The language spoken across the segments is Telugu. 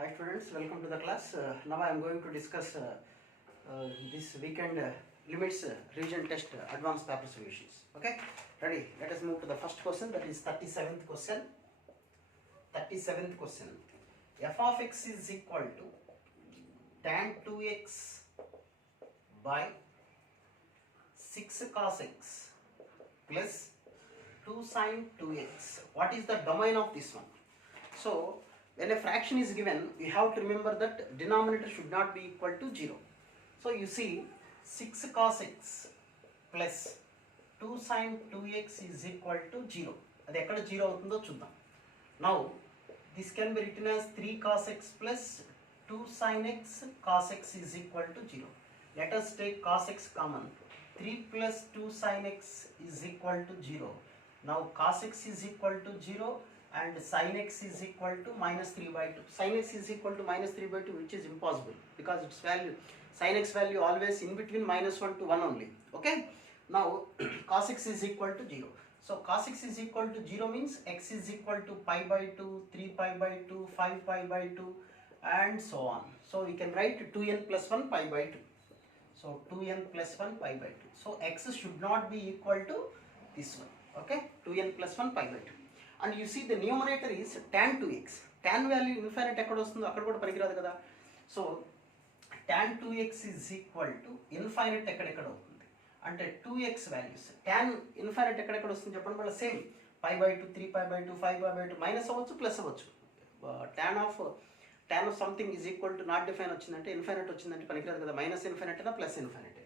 Hi students, welcome to the class. Now I am going to discuss this weekend limits region test advanced paper solutions. Okay, ready? Let us move to the first question, that is 37th question. 37th question. F of x is equal to tan 2x by 6 cos x plus 2 sin 2x. What is the domain of this one? So when a fraction is given, you have to remember that denominator should not be equal to 0. So you see 6 cos x plus 2 sin 2x is equal to 0. అది ఎక్కడ 0 అవుతుందో చూద్దాం. Now this can be written as 3 cos x plus 2 sin x cos x is equal to 0. Let us take cos x common. 3 plus 2 sin x is equal to 0. Now cos x is equal to 0 and sin x is equal to minus 3 by 2. Sin x is equal to minus 3 by 2, which is impossible because its value, sin x value always in between minus 1 to 1 only. Okay. Now cos x is equal to 0. So cos x is equal to 0 means x is equal to pi by 2, 3 pi by 2, 5 pi by 2 and so on. So we can write 2n plus 1 pi by 2. So 2n plus 1 pi by 2. So x should not be equal to this one. Okay, 2n plus 1 pi by 2. And you see the numerator is tan 2x. Tan value infinite ఎక్కడ వస్తుందో అక్కడ కూడా పనికిరాదు కదా. So tan 2x is equal to infinite ఎక్కడెక్కడ అవుతుంది అంటే 2x values. tan infinite ఎక్కడెక్కడ వస్తుంది చెప్పండి, మళ్ళీ same pi by 2, 3 pi by 2, 5 pi by 2 minus అవ్వచ్చు ప్లస్ అవ్వచ్చు. tan of something is equal to not define వచ్చిందంటే ఇన్ఫైనైట్ వచ్చిందంటే పనికిరాదు కదా, మైనస్ ఇన్ఫైనైట్ అయినా plus infinite.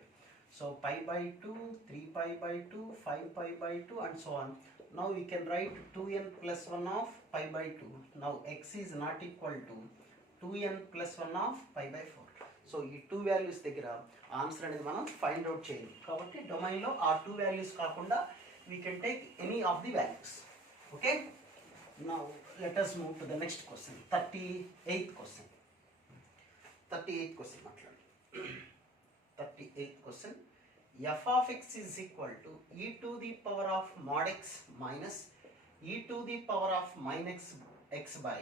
So pi by 2, 3 pi by 2, 5 pi by 2 and so on. Now we can write 2n plus 1 of pi by 2. Now x is not equal to 2n plus 1 of pi by 4. So ఈ 2 values దగ్గర ఆన్సర్ అనేది మనం ఫైండ్ అవుట్ చేయాలి. కాబట్టి డొమైన్లో ఆ 2 values కాకుండా we can take any of the values. Okay. Now let us move to the next question. 38th question. 38th question మాట్లాడండి. 38th question. F of x is equal to e to the power of mod x minus e to the power of minus x by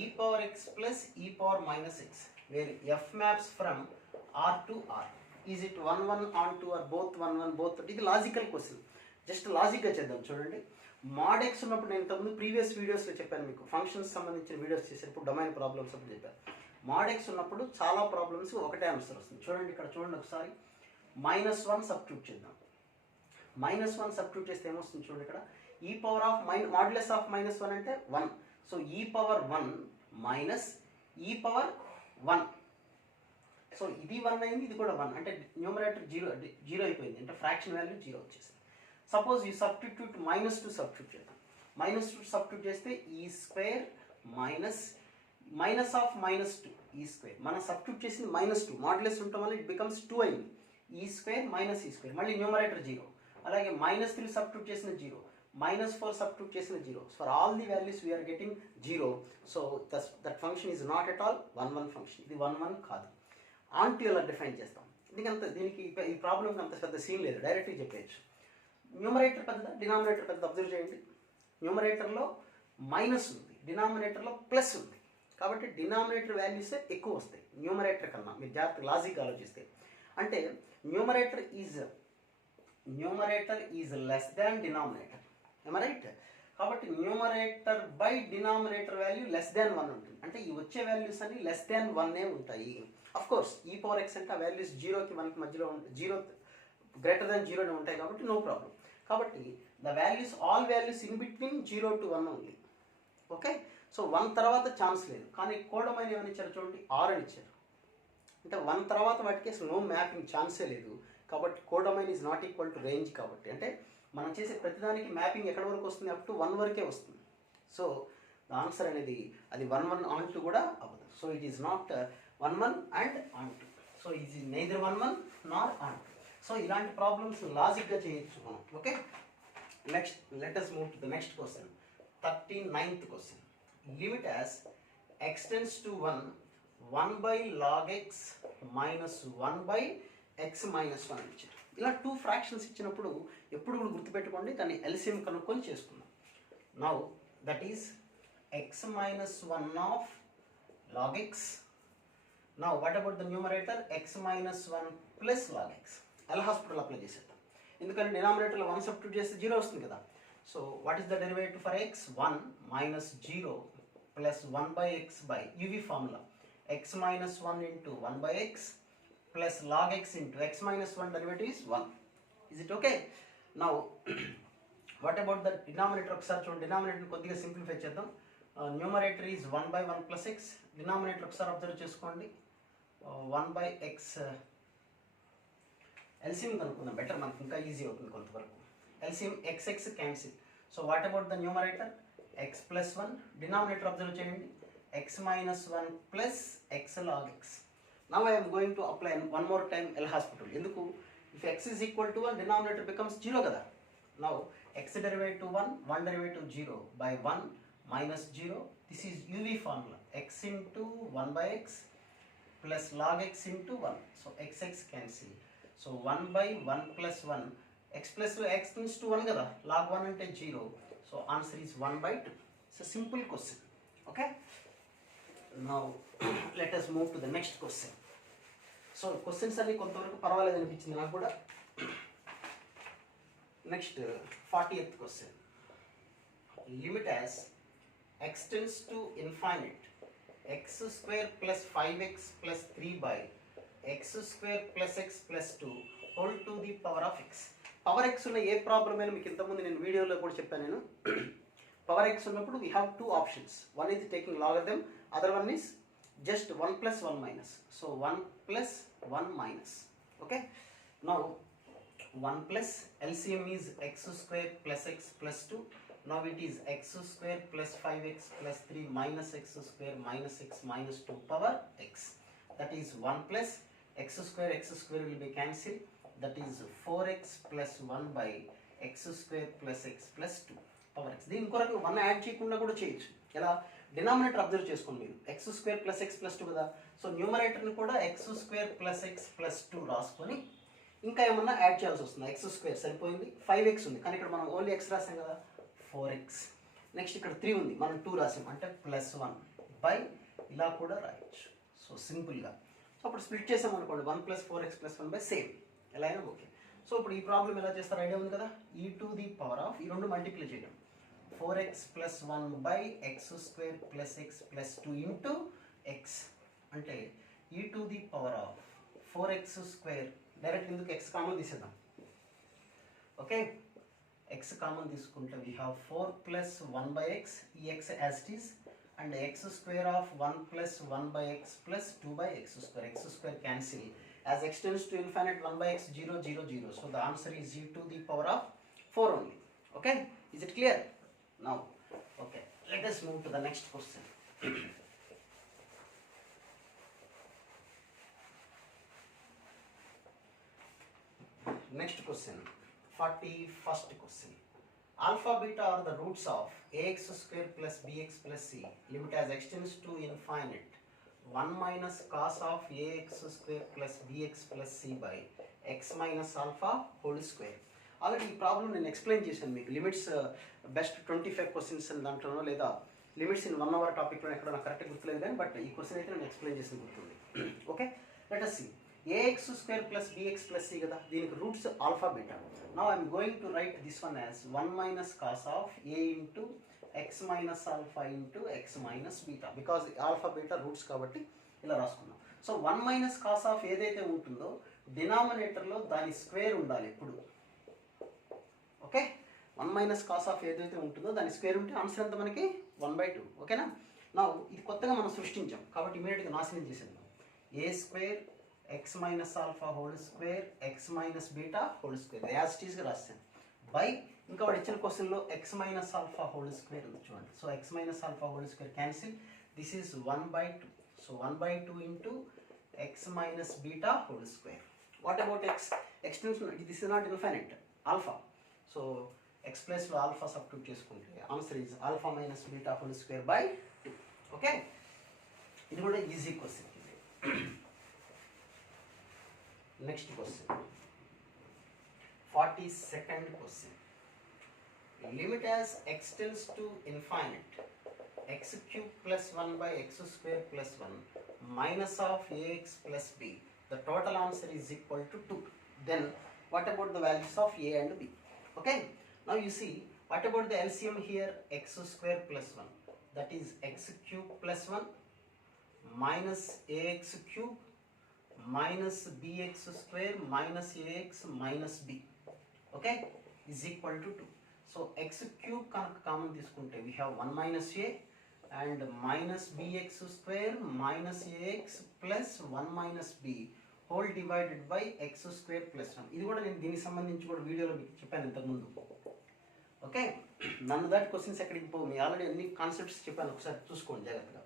e power x plus e power minus x, where f maps from R to R. Is it 1 1 on 2 or both 1 1 both? ఇది లాజికల్ క్వశ్చన్, జస్ట్ లాజిక్గా చేద్దాం. చూడండి, mod x ఉన్నప్పుడు నేను ఇంతకుముందు ప్రీవియస్ వీడియోస్లో చెప్పాను మీకు, ఫంక్షన్స్ సంబంధించిన వీడియోస్ చేసేటప్పుడు డొమైన్ ప్రాబ్లమ్స్ అప్పుడు చెప్పాను. mod x ఉన్నప్పుడు చాలా ప్రాబ్లమ్స్ ఒకటే ఆన్సర్ వస్తుంది. చూడండి ఇక్కడ చూడండి ఒకసారి, -1 సబ్స్టిట్యూట్ చేద్దాం. -1 సబ్స్టిట్యూట్ చేస్తే ఏమొస్తుంది చూడండి ఇక్కడ, ఈ పవర్ ఆఫ్ మాడ్యులస్ ఆఫ్ -1 అంటే 1. సో ఈ పవర్ 1 మైనస్ ఈ పవర్ 1. సో ఇది 1 అయింది, ఇది కూడా 1, అంటే న్యూమరేటర్ 0 అయిపోయింది, అంటే ఫ్రాక్షన్ వాల్యూ 0 వచ్చేసింది. సపోజ్ ఈ సబ్స్టిట్యూట్ -2 సబ్స్టిట్యూట్ చేద్దాం. -2 సబ్స్టిట్యూట్ చేస్తే ఈ స్క్వేర్ మైనస్ ఆఫ్ -2 ఈ స్క్వేర్. మనం సబ్స్టిట్యూట్ చేసింది -2, మాడ్యులస్ ఉండటం వల్ల ఇట్ బికమ్స్ 2 అయింది. ఈ స్క్వేర్ మైనస్ ఈ స్క్వేర్, మళ్ళీ న్యూమరేటర్ 0. అలాగే -3 సబ్స్టిట్యూట్ చేసిన 0, -4 సబ్స్టిట్యూట్ చేసిన 0. For all the values we గెటింగ్ 0. So that function is not at all 1 1 function. ఇది 1 1 కాదు. ఆంటీ అలా డిఫైన్ చేస్తాం. దీనికి ఈ ప్రాబ్లంకి అంత పెద్ద సీన్ లేదు, డైరెక్ట్గా చెప్పేయచ్చు. న్యూమరేటర్ పెద్ద, డినామినేటర్ పెద్ద. అబ్జర్వ్ చేయండి, న్యూమరేటర్లో మైనస్ ఉంది, డినామినేటర్లో ప్లస్ ఉంది. కాబట్టి డినామినేటర్ వాల్యూసే ఎక్కువ వస్తాయి న్యూమరేటర్ కన్నా, మీరు జాగ్రత్త లాజిక్ ఆలోచిస్తే. అంటే numerator is less than denominator, ఏమ రైట్? కాబట్టి numerator by denominator value less than 1 ఉంటుంది. అంటే ఈ వచ్చే వాల్యూస్ అన్ని లెస్ దాన్ 1 ఉంటాయి. అఫ్ కోర్స్ ఈ పవర్ ఎక్స్ అంటే ఆ వాల్యూస్ 0కి 1కి మధ్యలో 0 గ్రేటర్ దాన్ 0 ఉంటాయి కాబట్టి నో ప్రాబ్లం. కాబట్టి the values, all values in between 0 to 1 only. Okay. So 1 తర్వాత ఛాన్స్ లేదు. కానీ కోడమైన ఏమని ఇచ్చారు చూడండి, 6 అని ఇచ్చారు. అంటే 1 తర్వాత వాటికి అసలు నో మ్యాపింగ్ ఛాన్సే లేదు. కాబట్టి codomain is not equal to range. కాబట్టి అంటే మనం చేసే ప్రతిదానికి మ్యాపింగ్ ఎక్కడి వరకు వస్తుంది, అప్ టు 1 వరకే వస్తుంది. సో ద ఆన్సర్ అనేది అది 1 1 on 2 కూడా అవ్వదు. So it is not 1 1 and on 2. So ఇది నైదర్ 1 1 nor on 2. సో ఇలాంటి ప్రాబ్లమ్స్ లాజిక్గా చేయొచ్చు మనం. Okay. Next let us move to the next question. 39th question. Limit as x tends to 1 by log x minus 1 by x minus 1 ఇచ్చారు. ఇలా 2 ఫ్రాక్షన్స్ ఇచ్చినప్పుడు ఎప్పుడు కూడా గుర్తుపెట్టుకోండి, దాన్ని ఎల్సిఎం కనుక్కొని చేసుకుందాం. Now that is x minus 1 of log x. Now what about the numerator? X minus 1 plus log x. L hospital apply చేసేద్దాం, ఎందుకంటే డినామినేటర్లో 1 సబ్స్టిట్యూట్ చేస్తే 0 వస్తుంది కదా. So what is the derivative for x? 1 minus 0 plus 1 by x by uv formula. X minus 1 into 1 by x plus log x into x minus 1 derivative is 1. Is it okay? Now what about the denominator? ఒకసారి చూడండి, డినామినేటర్ కొద్దిగా సింప్లిఫై చేద్దాం. Numerator is 1 by 1 plus x. Denominator ఒకసారి అబ్జర్వ్ చేసుకోండి, 1 by x. ఎల్సిఎం కనుక్కుందాం, బెటర్, మనకు ఇంకా ఈజీ అవుతుంది కొంతవరకు. LCM x x cancel. So what about the numerator? x plus 1. Denominator observe చేయండి, x minus 1 plus x log x. Now I am going to apply one more time L hospital. ఎందుకు? If x is equal to 1, denominator becomes 0 కదా. Now x derivative 1, 1 derivative 0 by 1 minus 0. This is UV formula. X into 1 by x plus log x into 1. So x x cancel. So 1 by 1 plus 1. X plus x means to 1 kada. Log 1 ante 0. So answer is 1 by 2. It's a simple question. Okay. Now let us move to the next question. So questions అన్ని కొంతవరకు పర్వాలేదు అనిపించింది నాకు కూడా. Next 40th question. Limit as x tends to infinite x square plus 5x plus 3 by x square plus x plus 2 whole to the power of x. Power x ఉన్న ఏ ప్రాబ్లం అయినా మీకు ఇంతకుముందు నేను వీడియోలో కూడా చెప్పాను. నేను పవర్ x ఉన్నప్పుడు we have two options. One is taking logarithm, other one is just 1 plus 1 minus. So 1 plus 1 minus. Okay. Now 1 plus LCM is x square plus x plus 2. Now it is x square plus 5x plus 3 minus x square minus x minus 2 power x. That is 1 plus x square will be cancelled. That is 4x plus 1 by x square plus x plus 2 power x. దీని కొరకు 1 యాడ్ చేయకుండా కూడా చేయొచ్చు. ఎలా? డినామినేటర్ అబ్జర్వ్ చేసుకోండి మీరు, X square plus X plus 2 కదా. సో న్యూమరేటర్ని కూడా X square plus X plus 2 రాసుకొని ఇంకా ఏమన్నా యాడ్ చేయాల్సి వస్తుంది. ఎక్స్ స్క్వేర్ సరిపోయింది, 5x ఉంది కానీ ఇక్కడ మనం ఓన్లీ ఎక్స్ రాసాం కదా, 4x. నెక్స్ట్ ఇక్కడ 3 ఉంది, మనం 2 రాసాం అంటే ప్లస్ 1 బై ఇలా కూడా రాయొచ్చు. సో సింపుల్గా. సో అప్పుడు స్ప్లిట్ చేసాం అనుకోండి, 1 plus 4x plus 1 by same, ఎలా అయినా ఓకే. సో ఇప్పుడు ఈ ప్రాబ్లం ఎలా చేస్తారు ఐడియా ఉంది కదా. ఈ టు ది పవర్ ఆఫ్ ఈ రెండు మల్టిప్లై చేయడం, 4x plus 1 by x square plus x plus 2 into x అంటే e to the power of 4x square. Direct ఎందుకు x కామన్ తీసేద్దాం. ఓకే, x కామన్ తీసుకుంటే we have 4 plus 1 by x, ఈ x as it is, and x square of 1 plus 1 by x plus 2 by x square cancel. As x tends to infinite, 1 by x 0 0 0. So the answer is e to the power of 4 only. Okay, is it clear? Now, okay, let us move to the next question. Next question, 41st question. Alpha beta are the roots of ax square plus bx plus c. Limit as x tends to infinite 1 minus cos of ax square plus bx plus c by x minus alpha whole square. Already ఈ ప్రాబ్లం నేను ఎక్స్ప్లెయిన్ చేశాను మీకు. లిమిట్స్ బెస్ట్ 25 క్వశ్చన్స్ అని దాంట్లోనో లేదా లిమిట్స్ ఇన్ 1 hour టాపిక్లో ఎక్కడ నాకు కరెక్ట్గా గుర్తులేదు కానీ బట్ ఈ క్వశ్చన్ అయితే నేను ఎక్స్ప్లెయిన్ చేసిన గుర్తుంది. Okay, let us see. ax square plus bx plus c కదా, దీనికి roots alpha beta. Now I'm going to right this one as 1 minus cos of a into x minus alpha into x minus beta, because alpha beta roots కాబట్టి ఇలా రాసుకున్నాం. సో 1 minus cos of ఏదైతే ఉంటుందో డినామినేటర్లో దాని స్క్వేర్ ఉండాలి ఎప్పుడు. ఓకే, 1 minus cos of ఏదైతే ఉంటుందో దాని స్క్వేర్ ఉంటే ఆన్సర్ ఎంత మనకి 1/2. ఓకేనా. నా ఇది కొత్తగా మనం సృష్టించాం కాబట్టి ఇమీడియట్గా నాశనం చేసేద్దాం. A square X minus alpha whole square X minus beta whole square as it ఈస్గా రాస్తాను బై ఇంకా వాడు ఇచ్చిన క్వశ్చన్లో X minus alpha whole square ఉంది చూడండి. So X minus alpha whole square cancel, this is 1/2. So 1/2 into X minus beta whole square. What about X? Extension this is not infinite alpha. So X ప్లస్లో ఆల్ఫా సబ్స్టిట్యూట్ చేసుకుంటే answer is alpha minus beta whole square by 2. Okay, ఇది కూడా easy question. Next question, 42nd question. Limit as x tends to infinite x cube plus 1 by x square plus 1 minus of ax plus b. The total answer is equal to 2. Then what about the values of a and b? Okay, now you see, what about the LCM here? X square plus 1, that is x cube plus 1 minus ax cube minus bx square minus ax minus b, okay, is equal to 2. So x cube common తీసుకుంటే we have 1 minus a and minus bx square minus ax plus 1 minus b whole divided by x square plus 1. ఇది కూడా నేను దీనికి సంబంధించి కూడా వీడియోలో మీకు చెప్పాను ఇంతకుముందు. ఓకే, నన్ను దాటి క్వశ్చన్స్ ఎక్కడికి పో, మీ ఆల్రెడీ అన్ని కాన్సెప్ట్స్ చెప్పాను, ఒకసారి చూసుకోండి జాగ్రత్తగా.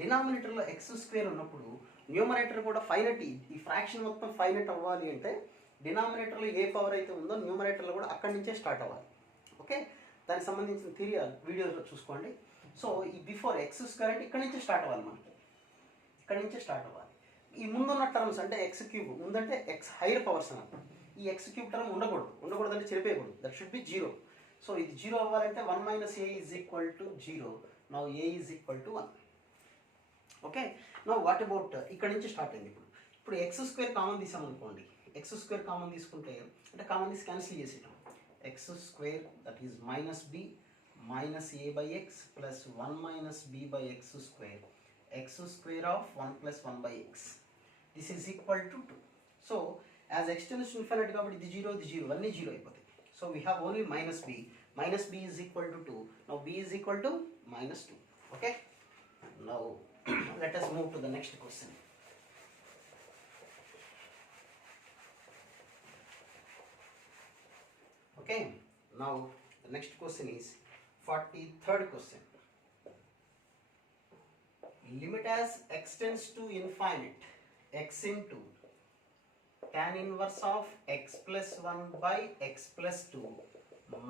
డినామినేటర్లో ఎక్స్ స్క్వేర్ ఉన్నప్పుడు న్యూమరేటర్ కూడా ఫైనట్, ఈ ఫ్రాక్షన్ మొత్తం ఫైనట్ అవ్వాలి అంటే డినామినేటర్లో ఏ పవర్ అయితే ఉందో న్యూమరేటర్లో కూడా అక్కడి నుంచే స్టార్ట్ అవ్వాలి. ఓకే, దానికి సంబంధించిన థియరీ వీడియోలో చూసుకోండి. సో ఈ బిఫోర్ ఎక్స్ స్క్వేర్ అంటే ఇక్కడి నుంచే స్టార్ట్ అవ్వాలి, మనకి ఇక్కడి నుంచే స్టార్ట్ అవ్వాలి. ఈ ముందున్న టర్మ్స్ అంటే ఎక్స్ క్యూబ్ ముందంటే ఎక్స్ హైయర్ పవర్స్ అన్నమాట. ఈ ఎక్స్ క్యూబ్ టర్మ్ ఉండకూడదు అంటే చెరిపేయకూడదు, దట్ షుడ్ బి 0. సో ఇది 0 అవ్వాలంటే 1 minus a is equal to 0. Now a is equal to 1. Okay, no what about ఇక్కడ నుంచి స్టార్ట్ అయింది. ఇప్పుడు ఎక్స్ స్క్వేర్ కామన్ తీసామనుకోండి, ఎక్స్ స్క్వేర్ కామన్ తీసుకుంటే అంటే కామన్ తీసి క్యాన్సిల్ చేసేటాం. X square that is minus B minus A by X plus 1 minus b by x square, x square of 1 plus 1 by x. This is equal to 2. So as x tends to infinite కాబట్టి ఇది 0 అన్నీ 0 అయిపోతాయి. So we have only minus b is equal to 2. Now b is equal to minus 2. Okay, now let us move to the next question. Okay, now the next question is 43rd question. Limit as x tends to infinite x into tan inverse of x plus 1 by x plus 2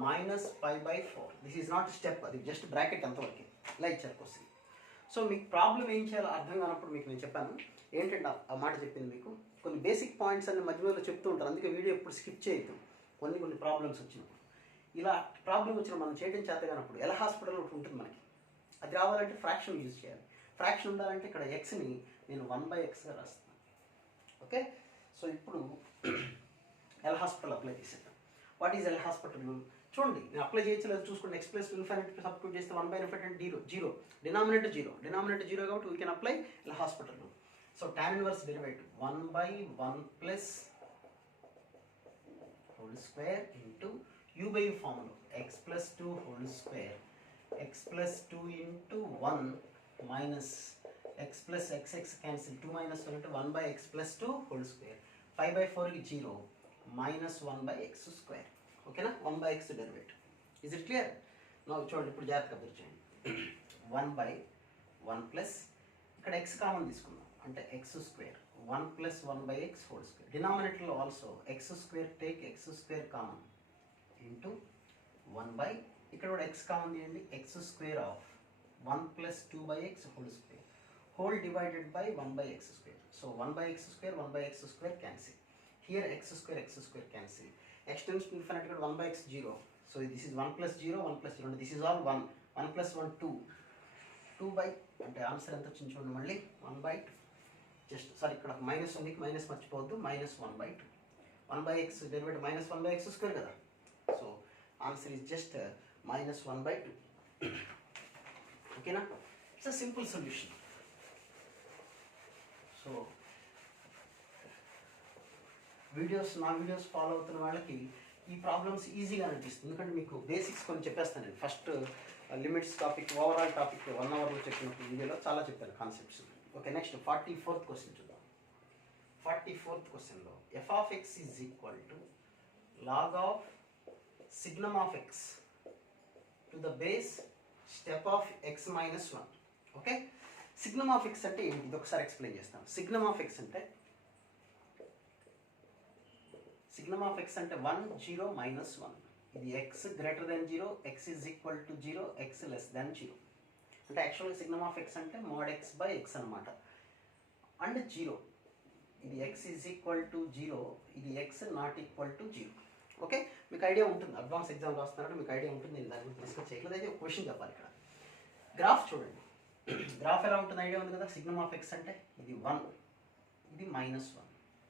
minus pi by 4. This is not step, అది జస్ట్ బ్రాకెట్ అంతవరకు ఇలా ఇచ్చారు క్వశ్చన్. సో మీకు ప్రాబ్లం ఏం చేయాలో అర్థం కానప్పుడు మీకు నేను చెప్పాను ఏంటంటే ఆ మాట చెప్పింది మీకు కొన్ని బేసిక్ పాయింట్స్ అన్ని మధ్యలో చెప్తూ ఉంటారు, అందుకే వీడియో ఎప్పుడు స్కిప్ చేయొద్దు. కొన్ని ప్రాబ్లమ్స్ వచ్చినప్పుడు ఇలా ప్రాబ్లం వచ్చిన మనం చేయడం చేత కానప్పుడు ఎలా హాస్పిటల్ ఒకటి ఉంటుంది మనకి, అది రావాలంటే ఫ్రాక్షన్ యూజ్ చేయాలి. ఫ్రాక్షన్ ఉండాలంటే ఇక్కడ ఎక్స్ని నేను 1/xగా రాస్తాను. ఓకే, సో ఇప్పుడు ఎల్ హాస్పిటల్ అప్లై చేసేద్దాం. What is L hospital? చూడండి, నేను అప్లై చేయలేదు చూసుకోండి. ఎక్స్ ప్లస్ ఇన్ఫైనైట్ సబ్స్టిట్యూట్ చేస్తే 1/∞ అంటే 0, డినామినేటర్ 0 కాబట్టి we can apply L hospital. So tan inverse derivative 1/1 plus whole square into u by u formula x plus 2 whole square x plus 2 into 1 minus x plus x cancel 2 minus 1 అంటే 1/x plus 2 whole square 5/4 కి 0 minus 1/x square. ఓకేనా, 1/x derivative. Is it clear? No చూడండి, ఇప్పుడు జాగ్రత్తగా అబ్జర్వ్ చేయండి. 1/1 ప్లస్ ఇక్కడ x కామన్ తీసుకుందాం అంటే x square 1 plus 1/x whole square. డినామినేటర్లో also x square take x square common into 1 ఇక్కడ కూడా x కామన్ తీయండి, x square of 1 plus 2/x whole square whole divided by 1/x square. So 1/x square cancel. Here x square cancel. X tends to infinite, 1/x 0. So this is 1 plus 0, 1 plus 0. This is all 1 plus 1 2 by అంటే ఆన్సర్ ఎంత వచ్చింది చూడండి మళ్ళీ 1/2. జస్ట్ సారీ ఇక్కడ మైనస్ ఉంది, మైనస్ మర్చిపోవద్దు, minus 1/2. 1/x derivative minus 1/x square కదా. So answer is just minus 1/2. ఓకేనా, it's a simple solution. So నా వీడియోస్ ఫాలో అవుతున్న వాళ్ళకి ఈ ప్రాబ్లమ్స్ ఈజీగా అనిపిస్తుంది, ఎందుకంటే మీకు బేసిక్స్ కొన్ని చెప్పేస్తాను నేను. First limits topic, overall topic 1 అవర్లో చెప్పినప్పుడు వీడియోలో చాలా చెప్పాను concepts. Okay, next 44th question చూద్దాం. 44th క్వశ్చన్లో f of x is equal to log of signum of x to the base step of x minus 1. Okay, signum of X అంటే ఏంటి ఇది ఒకసారి ఎక్స్ప్లెయిన్ చేస్తాను. సిగ్నమ్ ఆఫ్ ఎక్స్ అంటే 1 0 minus 1. ఇది x greater than 0, x is equal to 0, x less than 0. అంటే యాక్చువల్గా సిగ్నమ్ ఆఫ్ ఎక్స్ అంటే mod x by x అనమాట. అండ్ 0, ఇది x is equal to 0, ఇది x not equal to 0. Okay, మీకు ఐడియా ఉంటుంది, అడ్వాన్స్ ఎగ్జామ్ రాస్తున్నట్టు మీకు ఐడియా ఉంటుంది. నేను దాని గురించి డిస్కస్ చేయట్లేదు, అయితే ఒక క్వశ్చన్ చెప్పాలి ఇక్కడ. గ్రాఫ్ చూడండి. గ్రాఫ్ ఎలా ఉంటుంది ఐడియా ఉంది కదా. సిగ్నమ్ ఆఫ్ ఎక్స్ అంటే ఇది 1, ఇది -1,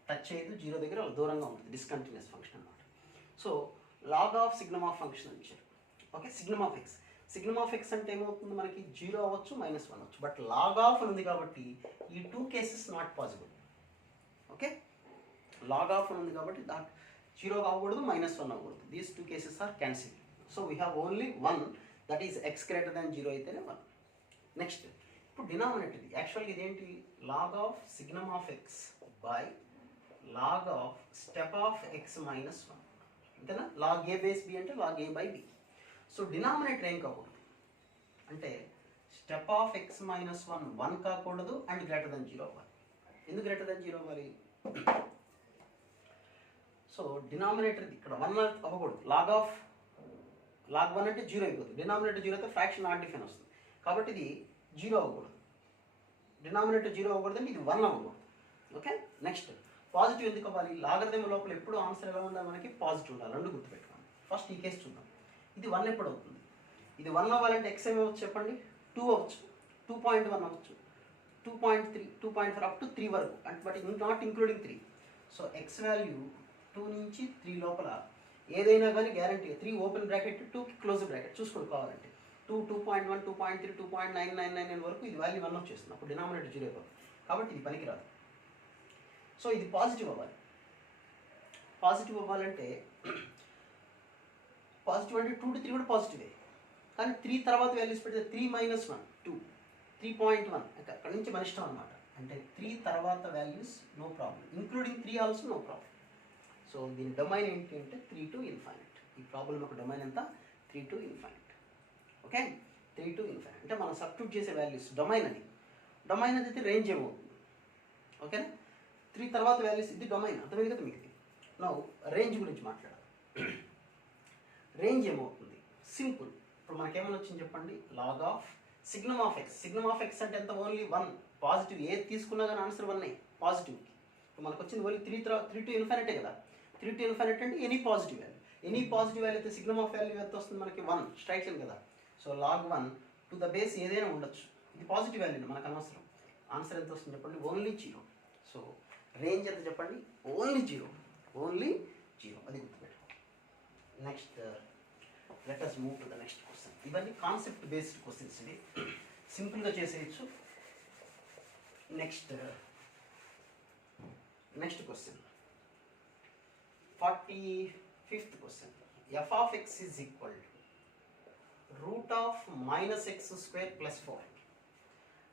టచ్ చేయదు, 0 దగ్గర దూరంగా ఉంటుంది, డిస్కంటిన్యూస్ ఫంక్షన్ అన్నమాట. So log of signum of function ఇచ్చారు. Okay, signum of X. Signum of X అంటే ఏమవుతుంది మనకి 0 అవ్వచ్చు, -1 అవ్వచ్చు. బట్ లాగ్ ఆఫ్ ఉంది కాబట్టి ఈ 2 cases not possible. Okay, log of ఉంది కాబట్టి 0 అవ్వకూడదు, -1 అవ్వకూడదు. These 2 cases are cancel. So we have only 1, that is x greater than 0 అయితేనే 1. నెక్స్ట్ ఇప్పుడు డినామినేటర్. యాక్చువల్గా ఇదేంటి, log of signum of x by log of step of x -1. అంతేనా. లాగ్ a బేస్ b అంటే log a by b. So denominator ఏం కాకూడదు అంటే స్టెప్ ఆఫ్ x -1 1 కాకూడదు అండ్ గ్రేటర్ దాన్ 0 అవ్వాలి. ఎందుకు గ్రేటర్ దాన్ 0 అవ్వాలి? సో డినామినేటర్ ఇక్కడ 1 అవ్వకూడదు. లాగ్ 1 అంటే 0 అయిపోతుంది. డినామినేటర్ 0 అయితే ఫ్రాక్షన్ నాట్ డిఫైన్ వస్తుంది. కాబట్టి ఇది 0 అవ్వకూడదు. డినామినేటర్ 0 అవ్వకూడదు అంటే ఇది 1 అవ్వకూడదు. ఓకే, నెక్స్ట్ పాజిటివ్ ఎందుకు అవ్వాలి? లాగరిథం లోపల ఎప్పుడు ఆన్సర్ ఎలా ఉండాలి మనకి? పాజిటివ్ ఉండాలి. రెండు గుర్తుపెట్టుకోండి. ఫస్ట్ ఈ కేసు చూద్దాం. ఇది 1 ఎప్పుడు అవుతుంది? ఇది 1 అవ్వాలంటే ఎక్స్ ఏమవచ్చు చెప్పండి? 2 అవ్వచ్చు, 2.1 అవ్వచ్చు, 2.3, 2.4 అప్ టు 3 వరకు. But not including 3. So X value 2 నుంచి 3 లోపల ఏదైనా కానీ guarantee 3 open bracket 2 close bracket చూసుకోండి కావాలంటే. 2, 2.1, 2.3, 2.999 వరకు ఇది వాల్యూ 1 వచ్చేస్తుంది. అప్పుడు డినామినేటర్ 0 అయిపోతుంది. కాబట్టి ఇది పనికిరాదు. సో ఇది పాజిటివ్ అవ్వాలి. పాజిటివ్ అవ్వాలంటే పాజిటివ్ అంటే 2 to 3 కూడా పాజిటివే. కానీ 3 తర్వాత వాల్యూస్ పెడితే 3 - 1 2, 3.1 అక్కడ నుంచి మన ఇష్టం అనమాట. అంటే 3 తర్వాత values no problem, including 3 also no problem. So దీని డొమైన్ ఏంటి అంటే 3 to ఇన్ఫైనైట్. ఈ ప్రాబ్లం యొక్క డొమైన్ ఎంత? 3 to infinite. Okay, 3 to infinite అంటే మనం సబ్స్టిట్యూట్ చేసే వాల్యూస్ డొమైన్ అది. డొమైన్ అది అయితే రేంజ్ ఏమవుతుంది? ఓకేనా. 3 తర్వాత వాల్యూస్ ఇది డొమైన్. అర్థమైంది కదా మీకు? నౌ రేంజ్ గురించి మాట్లాడాలి. రేంజ్ ఏమవుతుంది? సింపుల్. ఇప్పుడు మనకేమైనా వచ్చింది చెప్పండి? Log of signum of X. Signum of X అంటే ఎంత? ఓన్లీ 1. పాజిటివ్ ఏది తీసుకున్నా కానీ ఆన్సర్ 1 పాజిటివ్కి. ఇప్పుడు మనకు వచ్చింది ఓన్లీ 3 to ఇన్ఫైనైటే కదా. 3 to ఇన్ఫైనైట్ అంటే any positive value. Any positive value అయితే సిగ్నమ్ ఆఫ్ వాల్యూ ఎంత వస్తుంది మనకి? 1 స్ట్రైట్ లైన్ కదా. So log 1 to the base ఏదైనా ఉండొచ్చు. ఇది పాజిటివ్ వాల్యూ మనకు అనవసరం. ఆన్సర్ ఎంత వస్తుంది చెప్పండి? ఓన్లీ 0. సో రేంజ్ ఎంత చెప్పండి? ఓన్లీ 0. ఓన్లీ 0. అది గుర్తుపెట్టుకో. Next let us move to the next question. ఇవన్నీ కాన్సెప్ట్ బేస్డ్ క్వశ్చన్స్. ఇవి సింపుల్గా చేసేయచ్చు. Next question 45th question. f of x is equal to root of -x² plus 4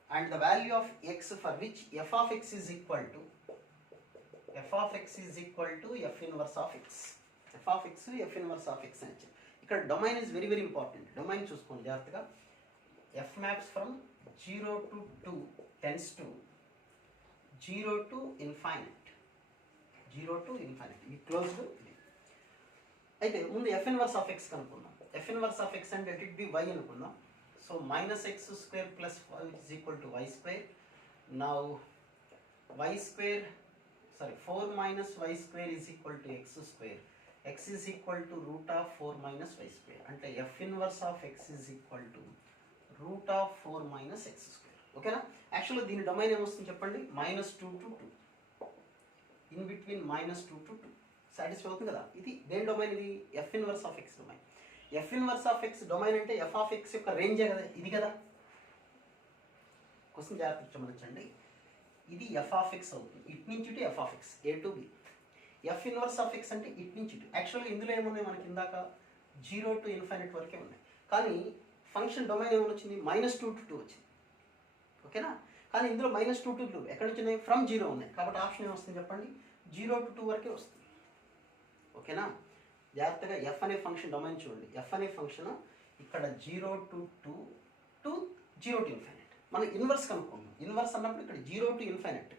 and the value of x for which f of x is equal to f inverse of x. f of x f inverse of x అని చెప్పి ఇక్కడ domain is very important. Domain చూసుకోండి జాగ్రత్తగా. f maps from 0 to 2 tends to 0 to infinite. 0 to infinite. ఇది క్లోజ్డ్. అయితే ముందు f inverse of x కనుక్కుందాం. f inverse of x అంటే ఇట్ బి y అనుకుందాం. So -x² plus 5 is equal to y². Now 4 minus y² is equal to x². x is equal to root of 4 minus y². అంటే f inverse of x is equal to root of 4 minus x². ఓకేనా. యాక్చువల్గా దీని డొమైన్ ఏమొస్తుంది చెప్పండి? -2 to 2. In between -2 to 2 satisfy అవుతుంది కదా. ఇది దేని డొమైన్? ఇది f inverse of x domain. f inverse of x domain అంటే f of x యొక్క రేంజే కదా ఇది కదా. క్వశ్చన్ జాగ్రత్త గమనించండి. ఇది f of x అవుతుంది. ఇట్ నుంచి ఇటు f of x a to b. f inverse of x అంటే ఇట్ నుంచి ఇటు. యాక్చువల్గా ఇందులో ఏమున్నాయి మనకి? ఇందాక 0 to ఇన్ఫైనైట్ వరకే ఉన్నాయి. కానీ ఫంక్షన్ డొమైన్ ఏమైనా వచ్చింది? -2 to 2 వచ్చింది. ఓకేనా. కానీ ఇందులో -2 to 2 ఎక్కడి నుంచి ఉన్నాయి? ఫ్రమ్ 0 ఉన్నాయి. కాబట్టి ఆప్షన్ ఏమొస్తుంది చెప్పండి? 0 to 2 వరకే వస్తుంది. ఓకేనా. జాగ్రత్తగా f అనే ఫంక్షన్ డొమైన్ చూడండి. f అనే ఫంక్షన్ ఇక్కడ 0 to 2 to 0 to ఇన్ఫైనైట్. మనం ఇన్వర్స్ కనుక్కుంటాం. ఇన్వర్స్ అన్నప్పుడు ఇక్కడ 0 to ఇన్ఫైనైట్.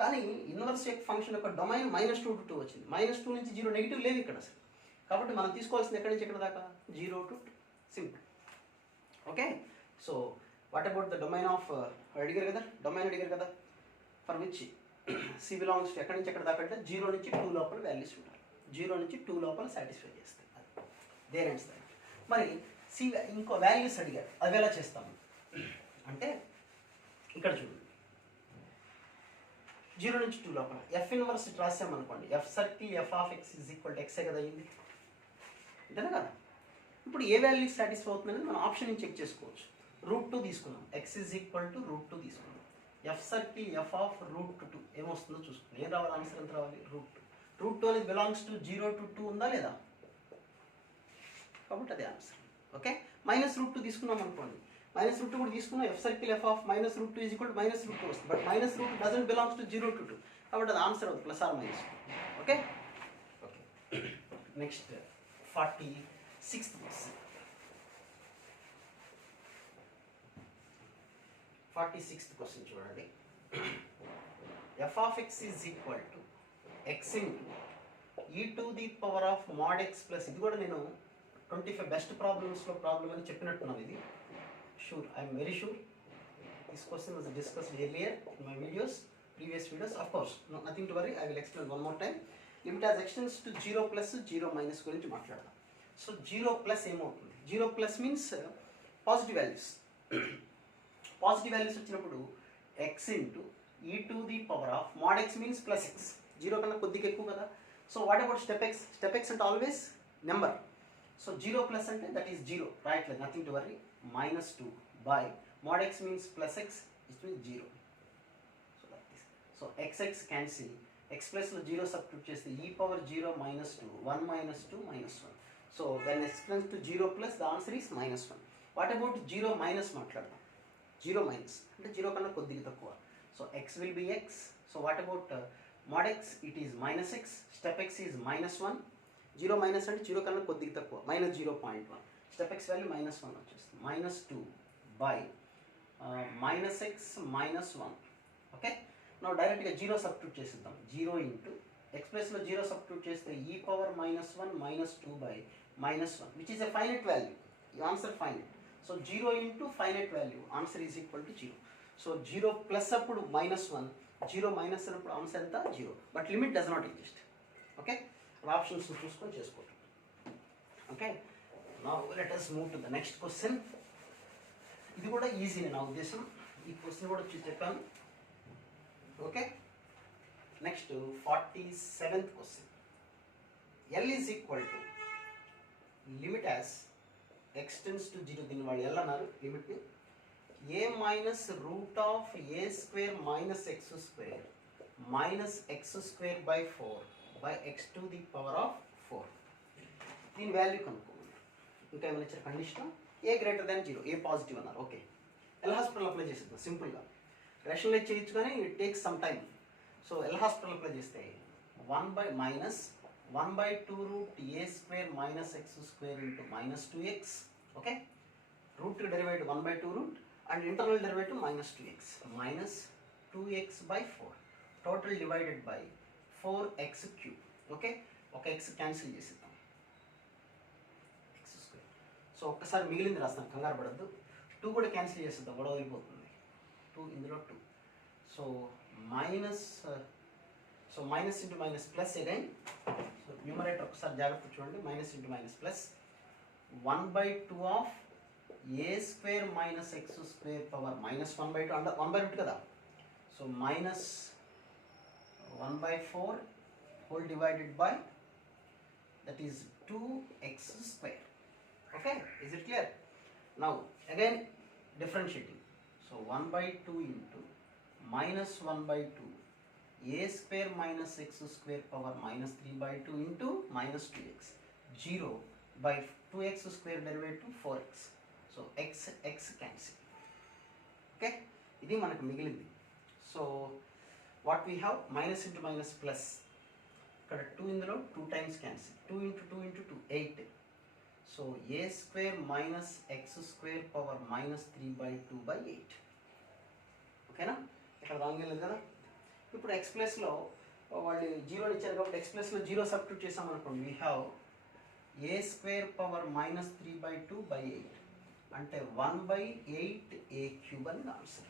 కానీ ఇన్వర్స్ యొక్క ఫంక్షన్ యొక్క డొమైన్ -2 to 2 వచ్చింది. -2 నుంచి 0 నెగిటివ్ లేవు ఇక్కడ అసలు. కాబట్టి మనం తీసుకోవాల్సింది ఎక్కడి నుంచి ఎక్కడ దాకా? 0 to 2. Simple. Okay. So what about the domain of అడిగారు కదా, డొమైన్ అడిగారు కదా. For which c belongs to ఎక్కడి నుంచి ఎక్కడ దాకా అంటే 0 నుంచి 2 లోపల వాల్యూస్ ఉంటాయి. 0 నుంచి 2 లోపల సాటిస్ఫై చేస్తాయి. అది దేర్ ఎండ్స్ దాట్. మరి సి ఇంకో వాల్యూస్ అడిగారు. అవి ఎలా చేస్తాము? అంటే ఇక్కడ చూడండి 0 నుంచి 2 లోపల ఎఫ్ ఇన్వర్స్ రాసామనుకోండి, F circle F of X is equal to ఎక్సే కదా అయింది, అంతేనా కదా. ఇప్పుడు ఏ వాల్యూ సాటిస్ఫై అవుతుందని మనం ఆప్షన్ చెక్ చేసుకోవచ్చు. √2 తీసుకున్నాం, ఎక్స్ ఈజ్ ఈక్వల్ టు √2 తీసుకున్నాం. ఎఫ్ సర్కిల్ ఎఫ్ ఆఫ్ √2 ఏమొస్తుందో చూసుకున్నాం. ఏం రావాలి, ఆన్సర్ ఎంత రావాలి, √2. √2 అనేది బిలాంగ్స్ టు 0 to 2 ఉందా లేదా, కాబట్టి అదే ఆన్సర్. ఓకే, -√2 తీసుకున్నాం అనుకోండి, -√2 కూడా తీసుకున్నాం. F circle F of -√2 is equal to -√2 వస్తుంది. But -√2 doesn't belongs to 0 to 2, కాబట్టి అది ఆన్సర్ అవుతుంది, plus or minus. Okay okay, next 46th question. 46th question చూడండి. F of X is equal to X into ఈ to the power of mod X plus, ఇది కూడా నేను 25 బెస్ట్ ప్రాబ్లమ్స్లో ప్రాబ్లమ్ అని చెప్పినట్టున్నాను. ఇది sure, I'm very sure. This question was discussed earlier in my videos, previous videos. Of course nothing to worry, I will explain one more time. Limit as x tends to 0 plus 0 minus గురించి మాట్లాడదాం. సో 0 ప్లస్ ఏమవుతుంది, 0 plus means positive values. Positive values వచ్చినప్పుడు ఎక్స్ ఇంటూ ఈ to the power of mod x means plus x, 0 కన్నా కొద్దిగా ఎక్కువ కదా. So what about step X, step X అంటే ఆల్వేస్ నెంబర్. సో 0 ప్లస్ అంటే దట్ ఈస్ 0, రాయట్లేదు, nothing to worry. -2 by mod x means plus x, it means 0. So like this. So x cancel, x plus లో 0 substitute చేస్తే e power 0 -2, 1 -2 -1. So when x tends to 0 plus, the answer is -1. What about 0 minus మాట్లాడదాం. 0 minus అంటే 0 కన్నా కొద్దిగా తక్కువ. So x will be x. So what about mod x, it is -x, step x is -1. 0 minus అంటే 0 కన్నా కొద్దిగా తక్కువ, -0.1. స్టెప్ ఎక్స్ వాల్యూ -1 వచ్చేస్తుంది. -2 by -x -1. ఓకే, ನಾವು డైరెక్ట్గా 0 సబ్స్టిట్యూట్ చేసిద్దాం. 0 ఇంటూ ఎక్స్ ప్లస్లో 0 సబ్స్టిట్యూట్ చేస్తే e power -1 -2 by -1, which is a finite value. ఈ answer finite. So 0 into finite value, answer is equal to 0. So 0 plus అప్పుడు -1, 0 మైనస్ అన్నప్పుడు ఆన్సర్ ఎంత 0. But limit does not exist. Okay, options చూసుకొని చేసుకోండి. Okay, now let us move to the next question. ఇది కూడా ఈజీ నా ఉద్దేశం, ఈ క్వశ్చన్ కూడా చూసి చెప్పాను. Okay, next 47th question. L is equal to limit as x tends to 0, దీన్ని వాళ్ళు L అన్నారు లిమిట్ని. a minus root of a square minus x square minus x square by 4 by x to the power of 4. దీని వాల్యూ కనుక్కోండి. ఇంకా ఏమైనా ఇచ్చారు కండిషన్, ఏ గ్రేటర్ దాన్ 0, ఏ పాజిటివ్ అన్నారు. ఓకే, ఎల్ హాస్పిటల్ అప్లై చేసేద్దాం సింపుల్గా. రేషనలైజ్ చేయొచ్చు కానీ it takes some time. So L hospital apply చేస్తే 1/-1/2 root a square minus x square into -2x. Okay, root derivative 1/2 root and internal derivative -2x minus 2x by 4 total divided by 4x cube. Okay, ఒక x క్యాన్సిల్ చేసేద్దాం, సో ఒక్కసారి మిగిలింది రాస్తాను, కంగారు పడద్దు. 2 కూడా క్యాన్సిల్ చేసేద్దాం, గొడవ అయిపోతుంది. 2 ఇందులో 2. So minus into minus plus again. So numerator ఒకసారి జాగ్రత్త చూడండి, minus into minus plus 1/2 of A square minus X square power -1/2 అంటే 1/2 కదా. So -1/4 whole divided by that is 2x square. Okay, is it clear? Now again differentiating. So 1/2 into -1/2 a square minus x square power -3/2 into -2x 0 by 2x square derivative 4x. So x cancel. Okay, ఇది మనకు మిగిలింది. So what we have, minus into minus plus, ఇక్కడ 2 ఇందులో 2 times cancel, 2 into 2 into 2 8. So A square minus X square power -3/2 by 8. ఓకేనా, ఇక్కడ రాంగ్ లేదు కదా. ఇప్పుడు ఎక్స్ ప్లస్లో వాళ్ళు 0 ఇచ్చారు కాబట్టి ఎక్స్ ప్లస్లో 0 సబ్స్టిట్యూట్ చేసామనుకోండి, we have a square power -3/2 by 8 అంటే 1/8a³ అని answer.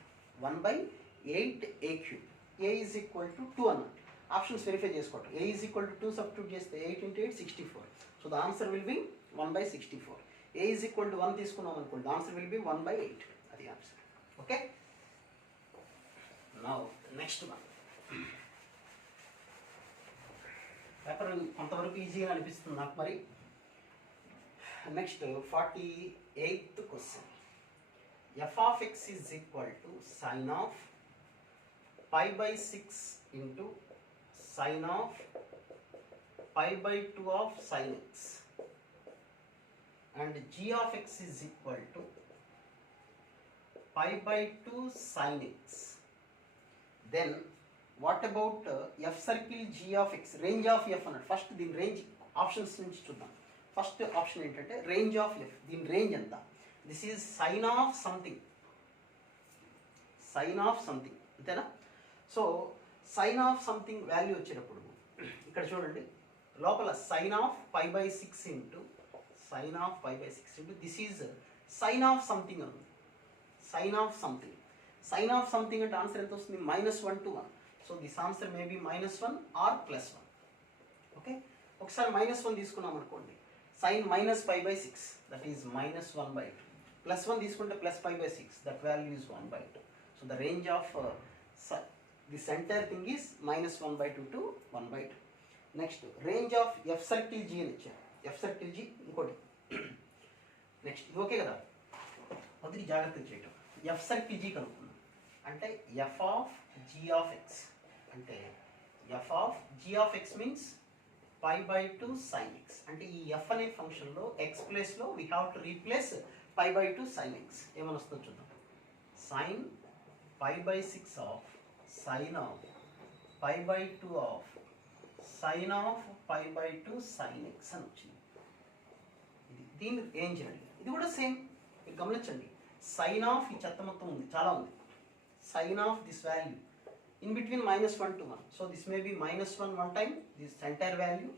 1/8a³. A is equal to 2 అన్నట్టు. ఆప్షన్స్ వెరిఫై చేసుకోవటం. ఏ ఈజ్ ఈక్వల్ టు 2 సబ్స్టిట్యూట్ చేస్తే 8 into 8 64. So the answer will be 1/64. A is equal to 1 తీసుకున్నాం అనుకోండి, the answer will be 1/8. the answer. Okay. Now next one. Paper కొంతవరకు ఈజీగా అనిపిస్తుంది నాకు మరి. Next 48th question. f of x is equal to sin of pi by 6 into sin of pi by 2 of sin x, and g of x is equal to pi by 2 sin x. Then what about f circle g of x, range of f అన్నాడు. ఫస్ట్ దీని రేంజ్ ఆప్షన్స్ నుంచి చూద్దాం. ఫస్ట్ ఆప్షన్ ఏంటంటే రేంజ్ ఆఫ్ ఎఫ్, దీని రేంజ్ ఎంత. This is sine of something, sine of something అంతేనా. So sine of something value వచ్చేటప్పుడు ఇక్కడ చూడండి, లోపల sine of pi by 6 into sine of pi by 6 into this is sine of something అని ఉంది. Sine of something, sine of something అంటే ఆన్సర్ ఎంత వస్తుంది, -1 to 1. So this answer may be -1 or +1. Okay, ఒకసారి -1 తీసుకున్నాం అనుకోండి, సైన్ -π/6 దట్ ఈజ్ -1/2. +1 తీసుకుంటే +π/6 that value is 1/2. So the range of this entire thing is -1/2 to 1/2. Next range of F circle G అని ఇచ్చారు. ఎఫ్ సర్కిల్ జీ ఇంకోటి. నెక్స్ట్ ఇది ఓకే కదా, మొదటి జాగ్రత్తగా చేయటం. ఎఫ్ సర్కిల్ జీ కనుక్కున్నాం అంటే F of G of X, అంటే F of G of X means π/2 sin x. అంటే ఈ ఎఫ్ అనే ఫంక్షన్లో ఎక్స్ ప్లేస్లో we have to replace π/2 sin x. ఏమని వస్తుందో చూద్దాం. Sine π/6 of sine of π/2 of sine of π/2 sin x అని వచ్చింది. ఇది దీని రేంజ్ అండి. ఇది కూడా సేమ్, మీరు గమనించండి. సైన్ ఆఫ్ ఈ చెత్త మొత్తం ఉంది, చాలా ఉంది. Sine of this value in between -1 to 1. So this may be -1 one time, this entire value,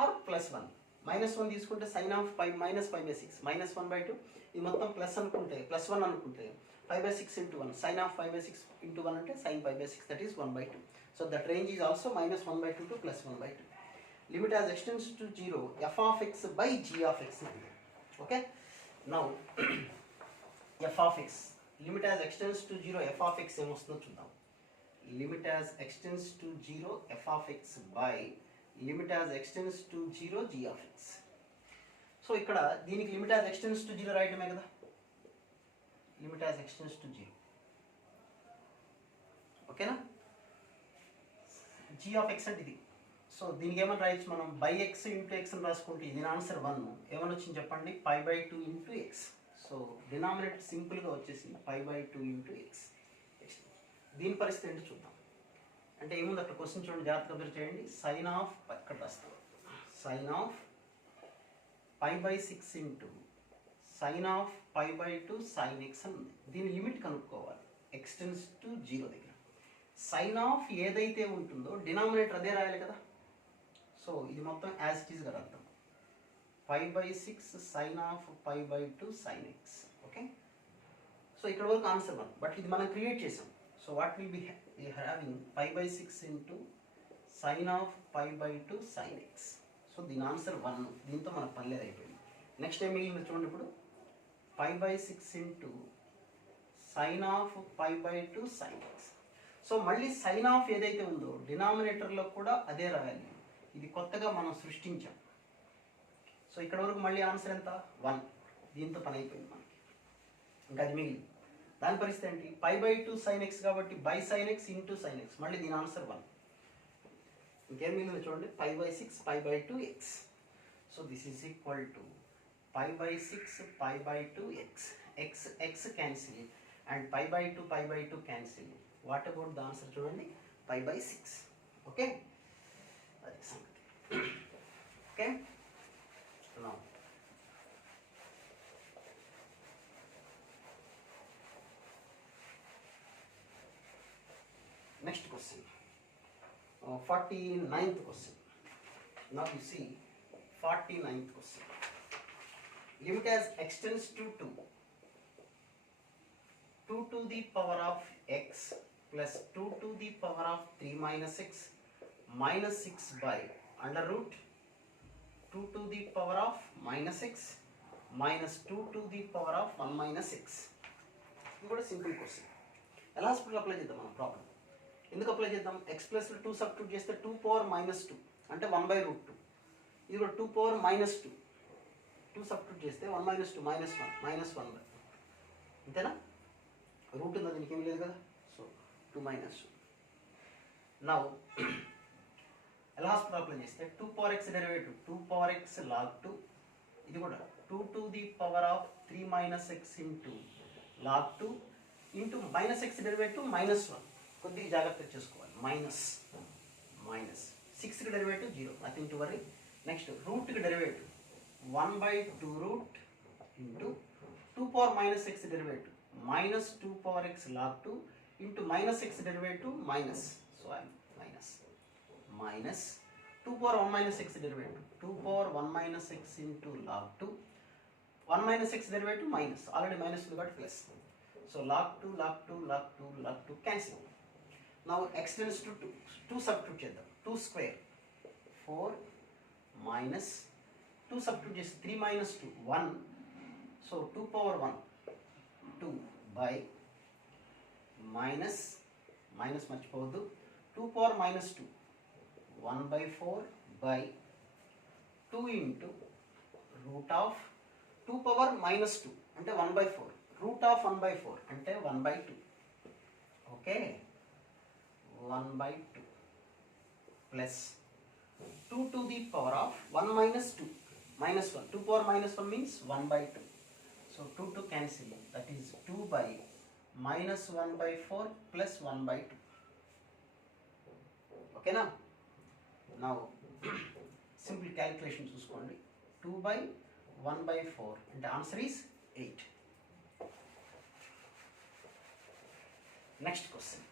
or +1. -1 తీసుకుంటే sin of -π/6 -1/2. ఇది మొత్తం ప్లస్ అనుకుంటే +1 అనుకుంటే π/6 into 1, sin of π/6 into 1 అంటే sin π/6 that is 1/2. So that range is also -1/2 to +1/2. Limit as extends to 0 f of x by g of x. Okay, now f of x, limit as extends to 0 f of x ఏమొస్తుందో చూద్దాం. limit as extends to 0 f of x by limit as extends to 0 g of x. So ఇక్కడ దీనికి limit as extends to 0 రాయటమే కదా, limit as extends to 0. ఓకేనా, g of x అంటే ఇది. సో దీనికి ఏమని రాయొచ్చు మనం, బై x ఇంటూ x అని రాసుకుంటే దీని ఆన్సర్ 1. ఏమని వచ్చింది చెప్పండి, π/2 ఇంటూ x. సో డినామినేటర్ సింపుల్గా వచ్చేసి π/2 ఇంటూ x. దీని పరిస్థితి ఏంటి చూద్దాం. అంటే ఏముంది అక్కడ క్వశ్చన్ చూడండి, జాగ్రత్తగా అబ్జర్వ్ చేయండి. సైన్ ఆఫ్ ఇక్కడ రాస్తాం, sine of π/6 into sine of π/2 sin x అని ఉంది. దీని లిమిట్ కనుక్కోవాలి ఎక్స్టెన్స్ టు 0 దగ్గర. సైన్ ఆఫ్ ఏదైతే ఉంటుందో డినామినేటర్ అదే రాయాలి కదా. సో ఇది మొత్తం యాజ్ ఇట్ ఈజ్ గా రాద్దాం, π/6 sine of π/2 sin x. Okay, so ఇక్కడ వరకు ఆన్సర్ 1, బట్ ఇది మనం క్రియేట్ చేసాం. So what will be having π/6 into sin of π/2 sin x. So దీని ఆన్సర్ 1. దీంతో మనకు పని లేదు, అయిపోయింది. నెక్స్ట్ ఏం మిగిలింది చూడండి. ఇప్పుడు π/6 into sin of π/2 sin x. So మళ్ళీ సైన్ ఆఫ్ ఏదైతే ఉందో డినామినేటర్లో కూడా అదే రాయాలి. ఇది కొత్తగా మనం సృష్టించాం. సో ఇక్కడ వరకు మళ్ళీ ఆన్సర్ ఎంత, 1. దీంతో పని అయిపోయింది మనకి, ఇంకా అది మిగిలింది. దాని పరిస్థితి ఏంటి, π/2 sin x కాబట్టి by sin x into sin x, మళ్ళీ దీని ఆన్సర్ 1. ఇంకేం మిగిలింది చూడండి, π/6 π/2 x. So this is equal to π/6 π/2 x. x cancel and π/2 cancel. What about the answer చూడండి, π/6. ఓకే, అది సంగతి. Okay, next question, 49th question. Now you see 49th question. Limit as extends to 2 to the power of x plus 2 to the power of 3 minus x minus 6 by under root 2 to the power of minus x minus 2 to the power of 1 minus x. ఇది కూడా సింపుల్ క్వశ్చన్. ఎలా హాస్పిటల్ అప్లై చేద్దాం మనం ప్రాబ్లం. ఎందుకు అప్లై చేద్దాం? ఎక్స్ ప్లస్లో 2 సబ్స్టిట్యూట్ చేస్తే 2 పవర్ -2 అంటే 1/√2. ఇది కూడా 2 పవర్ -2 2 సబ్స్టిట్యూట్ చేస్తే 1 - 2 -1 -1 అంతేనా? రూట్ ఉందా దీనికి ఏం లేదు కదా. సో 2 - 2. నౌ ఎలా హాస్పిటల్ అప్లై చేస్తే 2 power x derivative 2 power x log 2, ఇది కూడా 2 to the power of 3 - x into log 2 into -x derivative -1. కొద్దిగా జాగ్రత్తగా చేసుకోవాలి. మైనస్ 6కి derivative 0, nothing to worry. Next రూట్కి derivative 1/2 root into 2 power -x derivative -2 power x log 2 into -x derivative minus. So I minus 2 power 1 - x derivative 2 power 1 - x into log 2 1 - x derivative minus, already minus ఉంది కాబట్టి plus. So log 2 cancel. Now x tends to 2 substitute చేద్దాం. 2 square 4 minus 2 substitute చేస్తే 3 - 2 1. సో 2 power 1 2 by minus మర్చిపోవద్దు 2 power -2 1/4 by 2 into root of 2 power -2 అంటే 1/4 root of 1/4 అంటే 1/2. Okay, 1/2 plus 2 to the power of 1 - 2 -1. 2 power -1 means 1/2. So 2 cancel, that is 2 by -1/4 plus 1/2. Okay now? Now simple calculation చూసుకోండి. 2 by 1/4 and the answer is 8. Next question.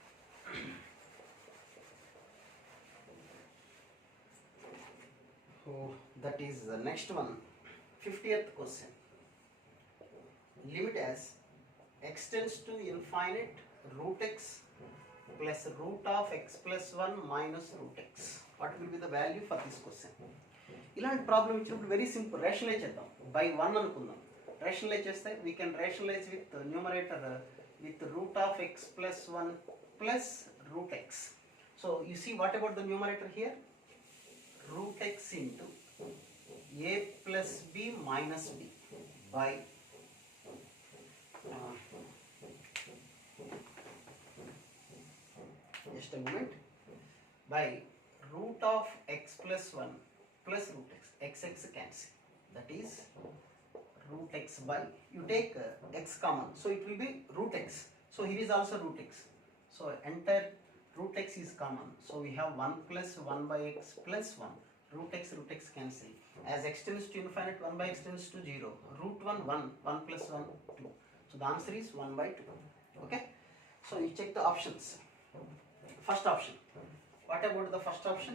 That is the next one, 50th question. Limit as x tends to infinite root x plus root of x plus 1 minus root x. What will be the value for this question? ఇలాంటి ప్రాబ్లం ఇచ్చినప్పుడు వెరీ సింపుల్, రేషనలైజ్ చేద్దాం. బై 1 అనుకుందాం. రేషనలైజ్ చేస్తే we can rationalise with numerator with root of x plus 1 plus root x. So you see, what about the numerator here? Root x into a plus b minus b by just a moment, by root of x plus 1 plus root x cancel, that is root x by, you take x common, so it will be root x. So here is also root x, so entire root x is common, so we have 1 plus 1 by x plus 1. root x cancel. As x tends to infinite, 1 by x tends to 0. Root 1 plus 1 2. So the answer is 1/2. Okay, so you check the options. First option, what about the first option?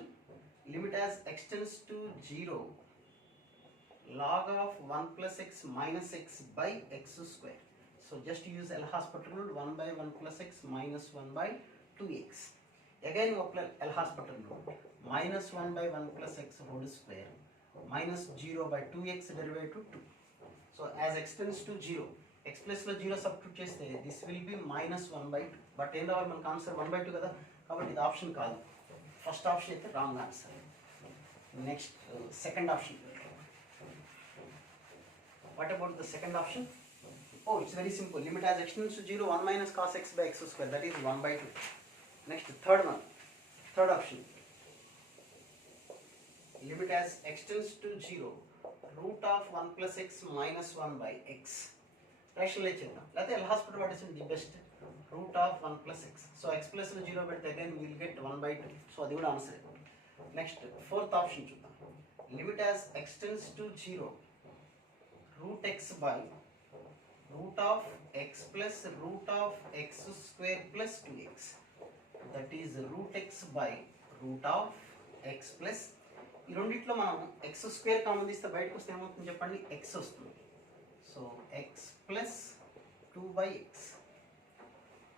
Limit as x tends to 0 log of 1 plus x minus x by x square. So just use L'Hospital rule, 1 by 1 plus x minus 1 by 2x. Again you apply L'Hospital rule, minus 1 by 1 plus x whole square minus 0 by 2x derivative 2. So as x tends to 0, x plus లో 0 substitute చేస్తే this will be minus 1/2. But ఏం రావాలి మనకు ఆన్సర్ 1/2 కదా, కాబట్టి ఇది ఆప్షన్ కాదు. ఫస్ట్ ఆప్షన్ అయితే wrong answer. Next second option. What about the second option? Oh, it's very simple. Limit as x tends to 0, 1 minus cos x by x square, that is 1/2. Next, third one, third option. Limit as x tends to 0, root of 1 plus x minus 1 by x. Rationalize చేద్దాం. లేకపోతే L'Hospital what is the best? Root of 1 plus x. So x plus 0 పెడితే again we will get 1/2. So అది కూడా ఆన్సర్. నెక్స్ట్ ఫోర్త్ ఆప్షన్ చూద్దాం. Limit as x tends to 0, root x by root of x plus root of x square plus 2x, that is root x by root of x plus, ఈ రెండిట్లో మనం x స్క్వేర్ కామన్ తీస్తే బయటకు వస్తే ఏమవుతుంది చెప్పండి, x వస్తుంది. So x plus 2/x,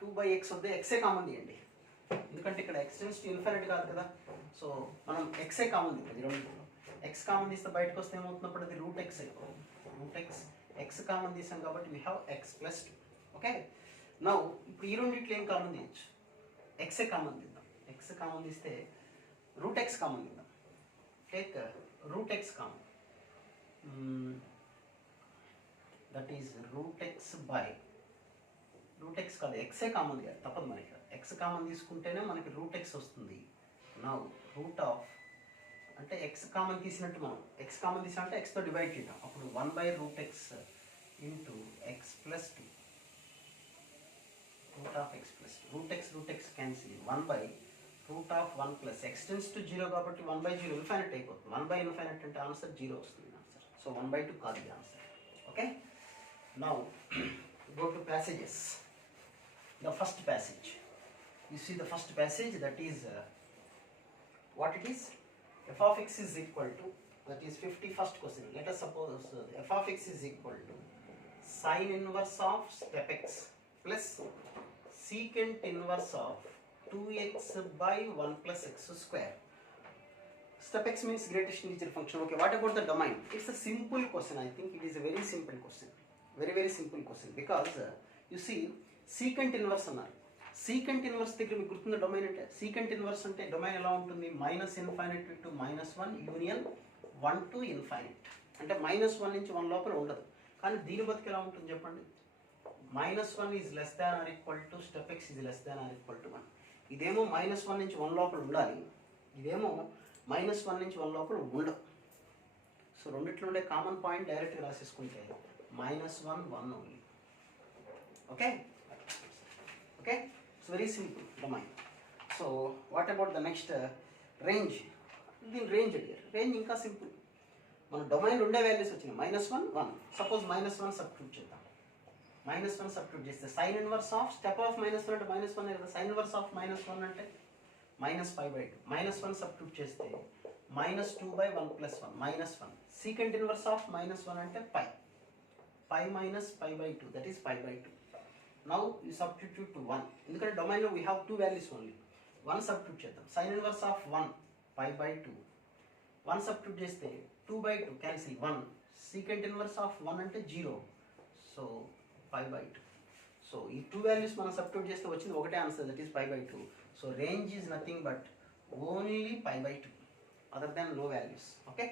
2/x వద్ద xే కామన్ తీయండి, ఎందుకంటే ఇక్కడ x టెన్స్ టు ఇన్ఫినిటీ కాదు కదా. సో మనం xే కామన్ తీయాలి. ఈ రెండిట్లో x కామన్ తీస్తే బయటకు వస్తే ఏమవుతున్నప్పుడు అది రూట్ x అయిపోతుంది. రూట్ x కామన్ తీసాం కాబట్టి we have x plus 2. Okay, now ఇప్పుడు ఈ రెండిట్లో ఏం కామన్ తీయచ్చు, ఎక్సే కామన్ తీద్దాం. ఎక్స్ కామన్ తీస్తే రూట్ ఎక్స్ కామన్ తీద్దాం. Take root x common, that is root x by root x కాదు, ఎక్సే కామన్ తీయాలి, తప్పదు మనకి. ఎక్స్ కామన్ తీసుకుంటేనే మనకి రూట్ ఎక్స్ వస్తుంది. నౌ రూట్ ఆఫ్ అంటే ఎక్స్ కామన్ తీసినట్టు, మనం ఎక్స్ కామన్ తీసినట్టే ఎక్స్తో డివైడ్ చేద్దాం. అప్పుడు 1/√x into X plus 2 root of X plus root x cancel 1/√1 plus x tends to 0 కాబట్టి 1/0 ఇన్ఫైనట్ అయిపోతుంది. 1/∞ అంటే ఆన్సర్ 0 వస్తుంది ఆన్సర్. సో 1/2 కాదు ఇది answer. Okay, now go to passages. The first passage, you see the first passage, that is what it is, f of x is equal to, that is 51st question. Let us suppose f of x is equal to sin inverse of step x plus secant inverse of 2x by 1 plus x square. Step x means greatest integer function. Okay, what about the domain? It's a simple question. I think it is a very simple question. Very simple question, because you see secant inverse అన్నారు. secant inverse దగ్గర మీకు గుర్తున్న డొమైన్ అంటే, secant inverse అంటే డొమైన్ ఎలా ఉంటుంది, -∞ to -1 యూనియన్ 1 to infinite. అంటే -1 నుంచి 1 లోపల ఉండదు. కానీ దీని బతుకు ఎలా ఉంటుంది చెప్పండి, -1 is less than or equal to step X is less than or equal to 1. ఇదేమో -1 నుంచి 1 లోపల ఉండాలి, ఇదేమో -1 నుంచి 1 లోపల ఉండదు. సో రెండిట్లో ఉండే కామన్ పాయింట్ డైరెక్ట్గా రాసేసుకుంటే -1 1 only. Okay, it's very simple domain. So what about the next range? దీని రేంజ్ అడిగారు. రేంజ్ ఇంకా సింపుల్, మన డొమైన్ ఉండే వాల్యూస్ వచ్చినాయి -1 1. సపోజ్ -1 సబ్స్టిట్యూట్ చేద్దాం. -1 సబ్స్టిట్యూట్ చేస్తే sine inverse of step of -1 అంటే -1 కదా, సైన్ ఇన్వర్స్ ఆఫ్ -1 అంటే -π/2. -1 సబ్స్టిట్యూట్ చేస్తే -2/1 + 1 -1. సీకెంట్ ఇన్వర్స్ ఆఫ్ -1 అంటే π minus π/2, that is π/2. Now you substitute to 1. ఎందుకంటే డొమైన్లో we have two values only. 1 substitute చేద్దాం. sin inverse of 1 π/2. 1 సబ్స్టిట్యూట్ చేస్తే 2/2 క్యాన్సిల్ 1. secant inverse of 1 అంటే 0. సో π/2. సో ఈ టూ వాల్యూస్ మనం సబ్స్టిట్యూట్ చేస్తే వచ్చింది ఒకటే answer, that is π/2. So range is nothing but only π/2, other than no values. Okay,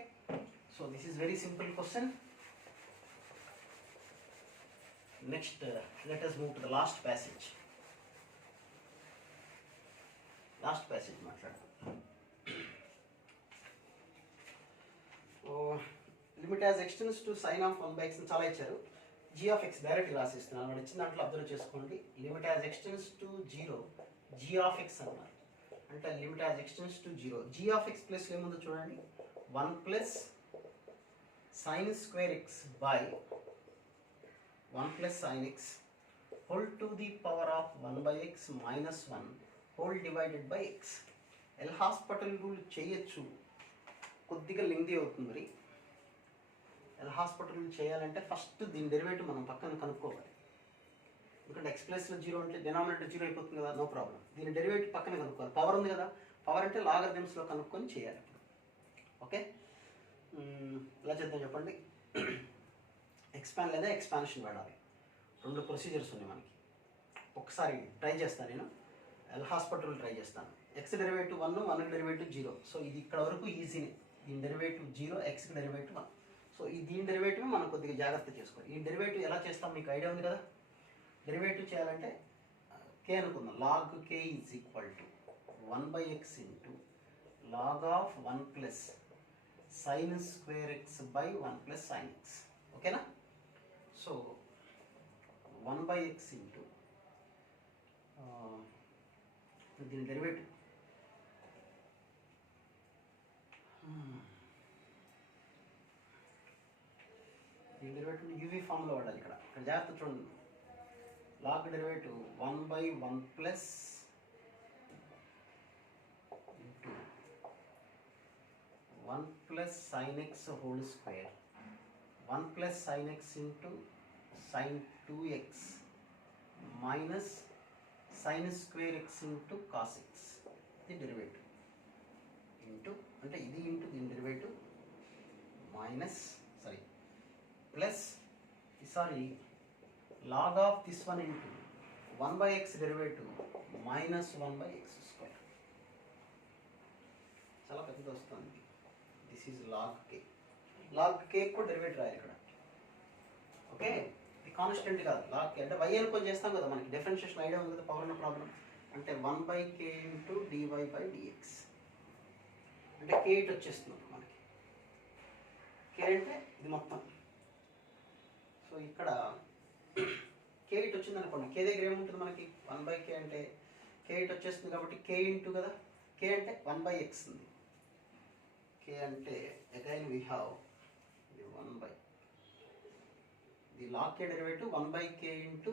so this is very simple question. Next, let us move to the last passage. Last passage మాట్లాడదాం. Limit as x tends to sine of 1/x చాలా ఇచ్చారు. g of x డైరెక్ట్ రాసిస్తున్నాను, వాడు ఇచ్చిన దాంట్లో అబ్జర్వ్ చేసుకోండి. Limit as x tends to 0 g of x అన్నారు, అంటే limit as x tends to 0 g of x plus ఏముందో చూడండి, 1 plus sin square x by 1 plus sin x whole to the power of 1/x minus 1 whole divided by x. L hospital rule చేయొచ్చు, కొద్దిగా లెంగ్తీ అవుతుంది. మరి ఎల్ హాస్పిటల్ రూల్ చేయాలంటే ఫస్ట్ దీని డెరివేటివ్ మనం పక్కన కనుక్కోవాలి. ఎందుకంటే ఎక్స్ ప్లస్లో 0 అంటే డినామినేటర్ 0 అయిపోతుంది కదా, నో ప్రాబ్లం. దీని డెరివేటివ్ పక్కన కనుక్కోవాలి. పవర్ ఉంది కదా, పవర్ అంటే లాగరిథమ్స్లో కనుక్కొని చేయాలి. ఓకే, ఎలా చేద్దాం చెప్పండి. ఎక్స్పాండ్ లేదా ఎక్స్పాన్షన్ వాడాలి, రెండు ప్రొసీజర్స్ ఉన్నాయి మనకి. ఒకసారి ట్రై చేస్తాను నేను, ఎల్ హాస్పిటల్ ట్రై చేస్తాను. X derivative 1, 1 derivative 0. సో ఇది ఇక్కడ వరకు ఈజీనే, దీని డెరివేటివ్ 0, ఎక్స్ డెరివేటివ్ 1. సో ఈ దీని డెరివేటివ్ మనం కొద్దిగా జాగ్రత్త చేసుకోవాలి. ఈ డెరివేటివ్ ఎలా చేస్తాం మీకు ఐడియా ఉంది కదా. డెరివేటివ్ చేయాలంటే కే అనుకుందాం, log k is equal to 1/x into log of 1 plus sine square x by 1 plus sine x. ఓకేనా. సో 1/x ఇంటూ దీని డెరివేటివ్ యూవీ ఫామ్లో వాడాలి. ఇక్కడ జాగ్రత్త చూడండి, log derivative 1/1 plus into 1 plus sine x whole square 1 plus sin x into sin 2x minus sin square x into cos x. ఇది డెరివేటివ్ ఇంటూ అంటే ఇది ఇంటూ దీని derivative minus plus log of this one into 1/x derivative -1/x square. చాలా పెద్దది వస్తుంది. This is log k. log k కూడా డెరివేటివ్ రాయాలి ఇక్కడ. ఓకే, ఇది కాన్స్టెంట్ కాదు. log k అంటే y అనుకొని చేస్తాం కదా, మనకి డిఫరెన్షియేషన్ ఐడియా ఉంది కదా, పవర్ ఉన్న ప్రాబ్లం. అంటే 1/k ఇంటూ dy/dx అంటే k ఇటు వచ్చేస్తుంది మనకి. k అంటే ఇది మొత్తం. సో ఇక్కడ k ఇటు వచ్చింది అనుకోండి, k దగ్గర ఏముంటుంది మనకి 1/k అంటే k ఇటు వచ్చేస్తుంది కాబట్టి k ఇంటూ కదా, k అంటే 1/x ఉంది. k అంటే again we have the 1/, the log k derivative 1/k into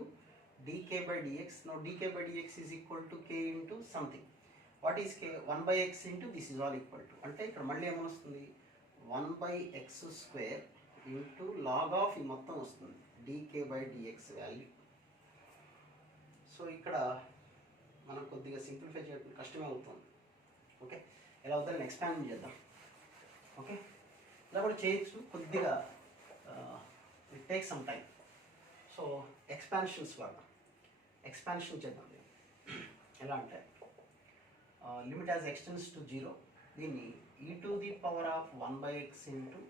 dk/dx. Now dk/dx is equal to k into something. What is k? 1/x into this is all equal to, అంటే ఇక్కడ మళ్ళీ ఏమొస్తుంది 1/x square into log of ఈ మొత్తం వస్తుంది dk/dx వాల్యూ. సో ఇక్కడ మనం కొద్దిగా సింప్లిఫై చేయడం కష్టమే అవుతుంది. ఓకే, ఎలా అవుతుందని ఎక్స్పాండ్ చేద్దాం. ఓకే, ఇలా కూడా చేయొచ్చు, కొద్దిగా it take some time. So expansions వాడదాం, ఎక్స్పాన్షన్ చేద్దాం. ఎలా అంటే లిమిట్ యాజ్ ఎక్స్టెన్స్ టు 0, దీన్ని e⁻1/x into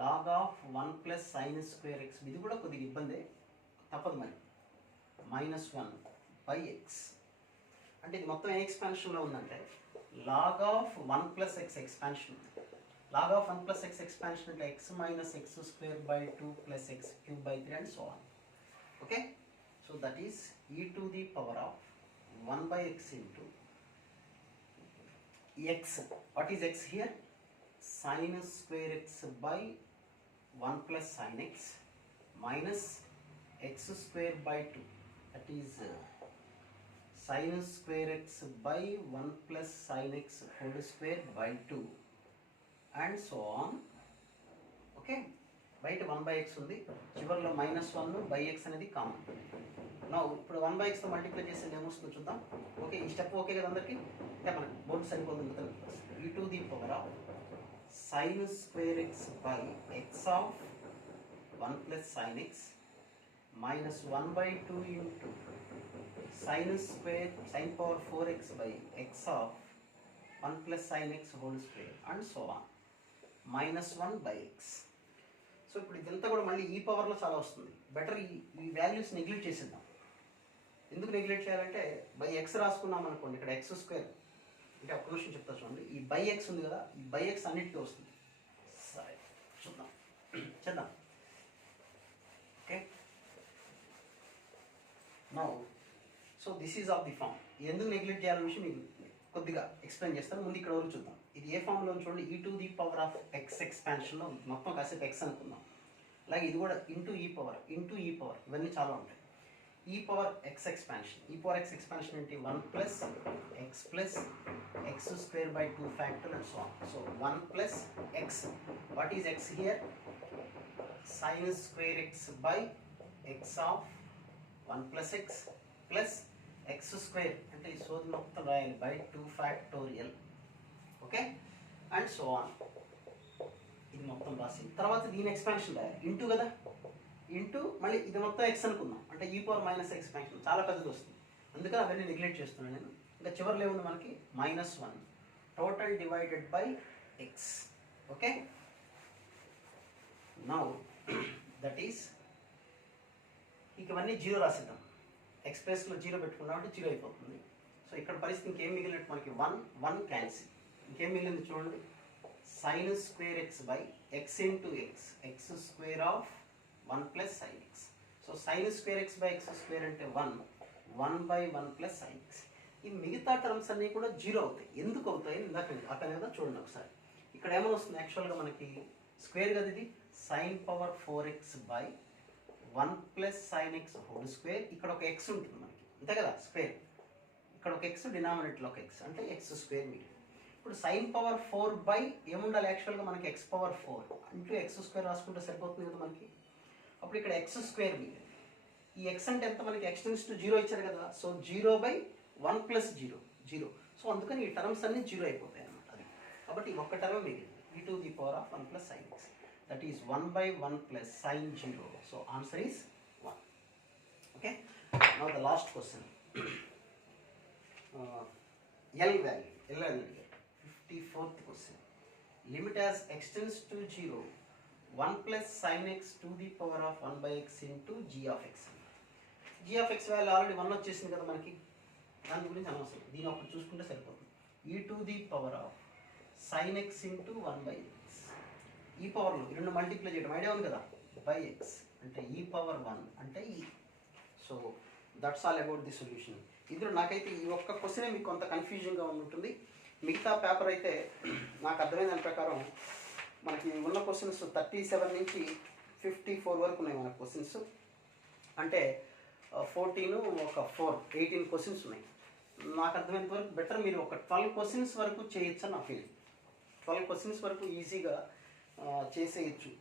log of 1 + sin² x. ఇది కూడా కొద్దిగా ఇబ్బంది, తప్పదు మరి. -1/x అంటే ఇది మొత్తం ఏ ఎక్స్పాన్షన్లో ఉందంటే log of 1 + x expansion. log of 1 + x expansion అంటే x - x²/2 + x³ 3 and so on. Okay, so that is e⁻1/x into x. What is x here? sin² x/1 + sin x minus x²/2. That is sin² x/1 + sin x (2) and so on. Okay, బయట 1/x ఉంది, చివరిలో -1/x అనేది కామన్. నా ఇప్పుడు 1/xతో మల్టిప్లై చేసేది ఏమొస్తుందో చూద్దాం. ఓకే, ఈ స్టెప్ ఓకే కదా అందరికి? అంటే మనకి బోర్డు సరిపోతుంది కదా. e⁻sin² x of 1 + sin x minus 1/2 into sin power 4x by x of 1 + sin x (2) and so on -1/x. So ఇప్పుడు ఇదంతా కూడా మళ్ళీ ఈ పవర్లో చాలా వస్తుంది. బెటర్ ఈ వాల్యూస్ నెగ్లెక్ట్ చేసేద్దాం. ఎందుకు నెగ్లెక్ట్ చేయాలంటే x రాసుకున్నాం అనుకోండి, ఇక్కడ x² అంటే ఒక్క నిమిషం చెప్తా చూడండి. ఈ x ఉంది కదా, ఈ x అన్నిటికీ వస్తుంది. సరే చూద్దాం, చేద్దాం. Okay, now so this is of the form. ఎందుకు నెగ్లెక్ట్ చేయాలనే విషయం మీకు కొద్దిగా ఎక్స్ప్లెయిన్ చేస్తాను. ముందు ఇక్కడ వరకు చూద్దాం. ఇది ఏ ఫామ్లో చూడండి, e⁻x ఎక్స్పాన్షన్లో మొత్తం కాసేపు x అనుకుందాం. అలాగే ఇది కూడా ఇంటూ ఈ పవర్ ఇవన్నీ చాలా ఉంటాయి. e⁻x ఎక్స్పాన్షన్, e⁻x ఎక్స్పాన్షన్ ఏంటి? 1 + x + x²/2 factor and so on. So 1 + x. What is x here? sin² x/x of 1 + x plus x² అంటే ఈ సోది మొత్తం రాయాలి /2 factorial. Okay, and so on. ఇది మొత్తం రాసి తర్వాత దీని ఎక్స్పాన్షన్ రాయాలి. ఇంటూ కదా, ఇంటూ మళ్ళీ ఇది మొత్తం x అనుకుందాం. అంటే e⁻x ఎక్స్పాన్షన్ చాలా పెద్దది వస్తుంది, అందుకని అవన్నీ నెగ్లెక్ట్ చేస్తున్నాను నేను. ఇంకా చివరిలో ఏముంది మనకి -1 total divided by x. Okay, now that is ఇవన్నీ 0 రాసిద్దాం. x ప్లేస్లో 0 పెట్టుకున్నాం అంటే 0 అయిపోతుంది. సో ఇక్కడ పరిస్థితి ఇంకేం మిగిలినట్టు మనకి 1 క్యాన్సిల్. ఇంకేం మిగిలింది చూడండి, sin² x/x into x² of 1 + sin x. So sin² x/x² అంటే 1/1 + sin x. ఈ మిగతా టర్మ్స్ అన్నీ కూడా 0 అవుతాయి. ఎందుకు అవుతాయి ఇందాక అక్కడ కదా చూడండి ఒకసారి. ఇక్కడ ఏమైనా వస్తుంది యాక్చువల్గా మనకి స్క్వేర్ కదా, ఇది sin power 4x/1 + sin x (2). ఇక్కడ ఒక x ఉంటుంది మనకి, అంతే కదా స్క్వేర్. ఇక్కడ ఒక x, డినామినేటర్లో ఒక x అంటే x² మిగిలింది. ఇప్పుడు sin power 4 ఏముండాలి యాక్చువల్గా మనకి x⁴ ఇంటూ x² రాసుకుంటే సరిపోతుంది కదా మనకి. అప్పుడు ఇక్కడ x² మిగిలింది. ఈ x అంటే ఎంత మనకి? x → 0 ఇచ్చారు కదా. సో 0/1 + 0. సో అందుకని ఈ టర్మ్స్ అన్ని 0 అయిపోతాయి అన్నమాట. అది కాబట్టి ఒక్క టర్మ్ మిగిలింది, e⁻1 + sin x. That is 1/1 + sin 0. So answer is 1. Okay, Now the last question. L value, L value, 54th question. Limit as extends to 0, 1 plus sin x to the power of 1 by x into g of x. g of x value already 1 వచ్చేసింది కదా మనకి, దాని గురించి అనవసరం, దీని ఒకటి చూసుకుంటే సరిపోతుంది. e to the power of sin x into 1 by x. ఈ పవర్లో రెండు మల్టిప్లై చేయడం ఐడియా ఉంది కదా, బై ఎక్స్ అంటే ఈ పవర్ 1 అంటే ఈ. So that's all about the solution. ఇందులో నాకైతే ఈ ఒక్క క్వశ్చనే మీకు కొంత కన్ఫ్యూజింగ్గా ఉంటుంది. మిగతా పేపర్ అయితే నాకు అర్థమైన దాని ప్రకారం మనకి ఉన్న క్వశ్చన్స్ 37 నుంచి 54 వరకు ఉన్నాయి మన క్వశ్చన్స్. అంటే 14 ఒక 18 క్వశ్చన్స్ ఉన్నాయి. నాకు అర్థమైనంత వరకు బెటర్ మీరు ఒక 12 క్వశ్చన్స్ వరకు చేయొచ్చు అని నా ఫీలింగ్. 12 క్వశ్చన్స్ వరకు ఈజీగా చేసేయచ్చు.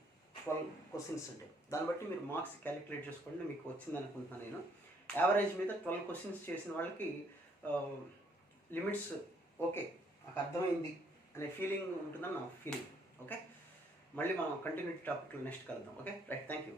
12 క్వశ్చన్స్ అంటే దాన్ని బట్టి మీరు మార్క్స్ క్యాలిక్యులేట్ చేసుకోండి, మీకు వచ్చింది అనుకుంటున్నాను నేను. యావరేజ్ మీద 12 క్వశ్చన్స్ చేసిన వాళ్ళకి లిమిట్స్ ఓకే నాకు అర్థమైంది అనే ఫీలింగ్ ఉంటుందని నా ఫీలింగ్. ఓకే, మళ్ళీ మనం కంటిన్యూటీ టాపిక్లో నెక్స్ట్ కలుద్దాం. Okay right, thank you.